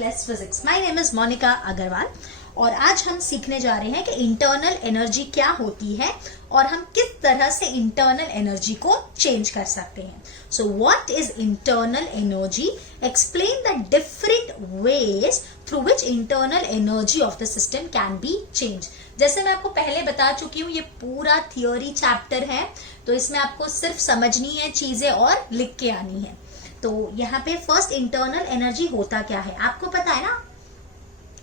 Let's physics. My name is Monika Agrawal और आज हम सीखने जा रहे हैं कि इंटरनल एनर्जी क्या होती है और हम किस तरह से इंटरनल एनर्जी को चेंज कर सकते हैं। So what is internal energy? Explain the different ways through which internal energy of the system can be change. जैसे मैं आपको पहले बता चुकी हूँ, ये पूरा थियोरी चैप्टर है, तो इसमें आपको सिर्फ समझनी है चीजें और लिख के आनी है। तो यहाँ पे फर्स्ट इंटरनल एनर्जी होता क्या है आपको पता है ना।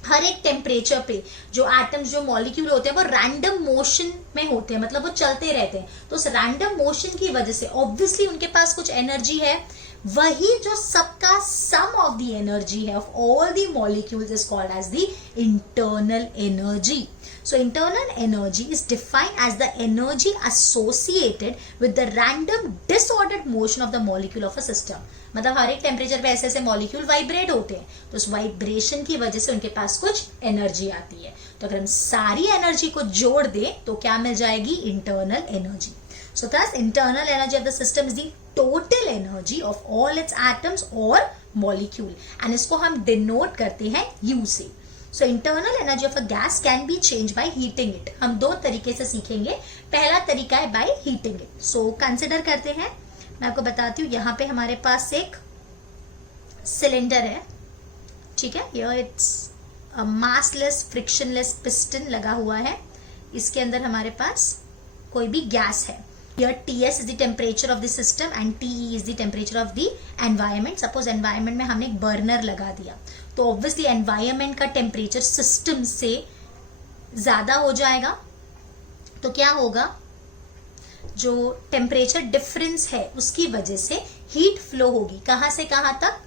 हर एक टेम्परेचर पे जो एटम्स, जो मॉलिक्यूल होते हैं वो रैंडम मोशन में होते हैं, मतलब वो चलते रहते हैं। तो उस रैंडम मोशन की वजह से ऑब्वियसली उनके पास कुछ एनर्जी है। वही जो सबका सम ऑफ द एनर्जी है of all the molecules is called as the internal energy. So internal energy is defined as the energy associated with the random disordered motion of the molecule of a system. मतलब हर एक temperature पे ऐसे ऐसे molecule vibrate होते हैं, तो उस vibration की वजह से उनके पास कुछ एनर्जी आती है। तो अगर हम सारी एनर्जी को जोड़ दें तो क्या मिल जाएगी? Internal energy. So thus internal energy of the system is the total energy of all its atoms or molecule, and इसको हम डिनोट करते हैं U से. So internal energy of a gas can be changed by heating it. हम दो तरीके से सीखेंगे. पहला तरीका है by heating it. So consider करते हैं, मैं आपको बताती हूँ. यहाँ पे हमारे पास एक सिलेंडर है, ठीक है. Here it's a massless frictionless piston लगा हुआ है. इसके अंदर हमारे पास कोई भी गैस है. Here Ts is the temperature of the system and Te is the temperature of the environment. Suppose environment में हमने एक बर्नर लगा दिया, तो ऑब्वियसली एनवायरमेंट का टेम्परेचर सिस्टम से ज्यादा हो जाएगा. तो क्या होगा? जो टेम्परेचर डिफरेंस है उसकी वजह से हीट फ्लो होगी. कहां से कहां तक?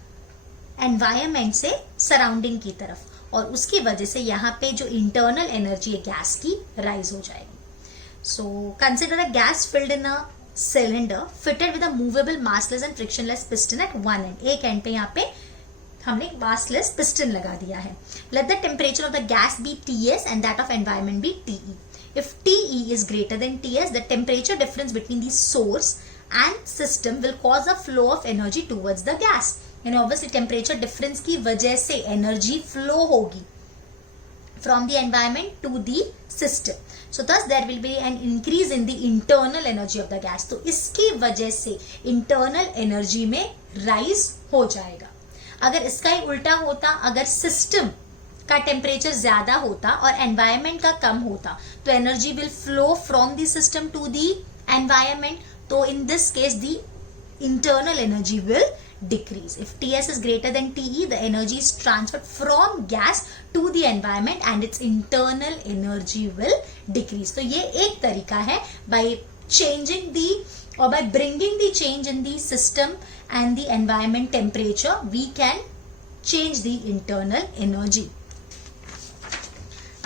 एनवायरमेंट से सराउंडिंग की तरफ, और उसकी वजह से यहाँ पे जो इंटरनल एनर्जी है गैस की राइज हो जाएगी. So consider a gas filled in a cylinder fitted with a movable massless and frictionless piston at one end. एक एंड पे यहाँ पे हमने massless piston लगा दिया है. Let the temperature of the gas be Ts and that of environment be Te. If Te is greater than Ts, the temperature difference between the source and system will cause a flow of energy towards the gas. यानी obviously temperature difference की वजह से energy flow होगी from the environment to the system. So thus there will be an increase in the internal energy of the gas. तो इसकी वजह से internal energy में rise हो जाएगा. अगर इसका ही उल्टा होता, अगर system का टेम्परेचर ज्यादा होता और एनवायरमेंट का कम होता, तो energy will flow from the system to the environment. तो in this case the internal energy will decrease. If Ts is greater than Te, the energy is transferred from gas to the environment and its internal energy will decrease. तो ये एक तरीका है, by changing the or by bringing the change in the system and the environment temperature, we can change the internal energy.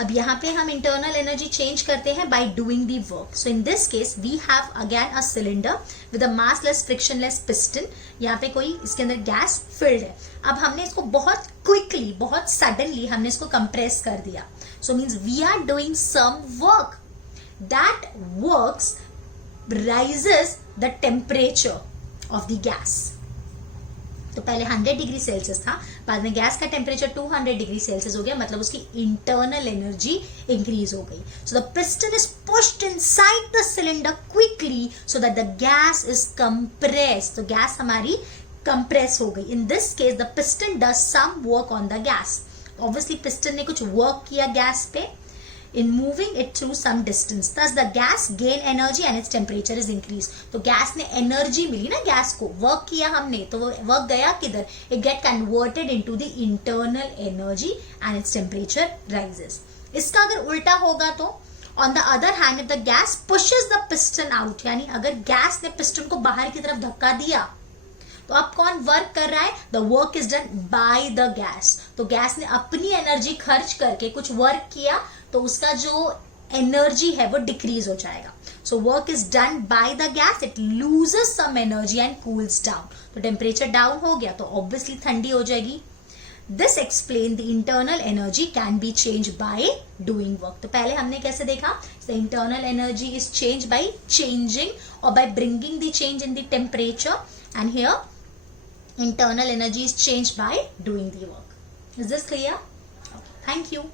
अब यहाँ पे हम internal energy change करते हैं by doing the work. So in this case we have again a cylinder with a massless frictionless piston. यहाँ पे कोई इसके अंदर गैस फिल्ड है. अब हमने इसको बहुत क्विकली, बहुत सडनली हमने इसको कंप्रेस कर दिया. So means we are doing some work. That works raises the temperature of the gas. तो पहले 100 डिग्री सेल्सियस था, बाद में गैस का टेम्परेचर 200 डिग्री सेल्सियस हो गया, मतलब उसकी इंटरनल एनर्जी इंक्रीज हो गई. So the piston is pushed inside the cylinder quickly so that the gas is compressed. तो गैस हमारी कंप्रेस हो गई. In this case the piston does some work on the gas. Obviously piston ने कुछ work किया gas पे in moving it through some distance. Thus the gas gain energy and its temperature is increased. तो gas ने energy मिली ना, gas को work किया हमने, तो वो वर्क गया किधर? It get converted into the internal energy and its temperature rises. इसका अगर उल्टा होगा तो on the other hand if the gas pushes the piston out, यानी अगर गैस ने पिस्टन को बाहर की तरफ धक्का दिया, तो अब कौन वर्क कर रहा है? The work is done by the gas. तो गैस ने अपनी एनर्जी खर्च करके कुछ वर्क किया, तो उसका जो एनर्जी है वो डिक्रीज हो जाएगा. So work is done by the gas, it loses some energy and cools down. तो टेम्परेचर डाउन हो गया तो ऑब्वियसली ठंडी हो जाएगी. This explain the internal energy can be change by doing work. तो पहले हमने कैसे देखा? The internal energy is change by changing और by bringing the change in the temperature, and here internal energy is changed by doing the work. Is this clear? Thank you.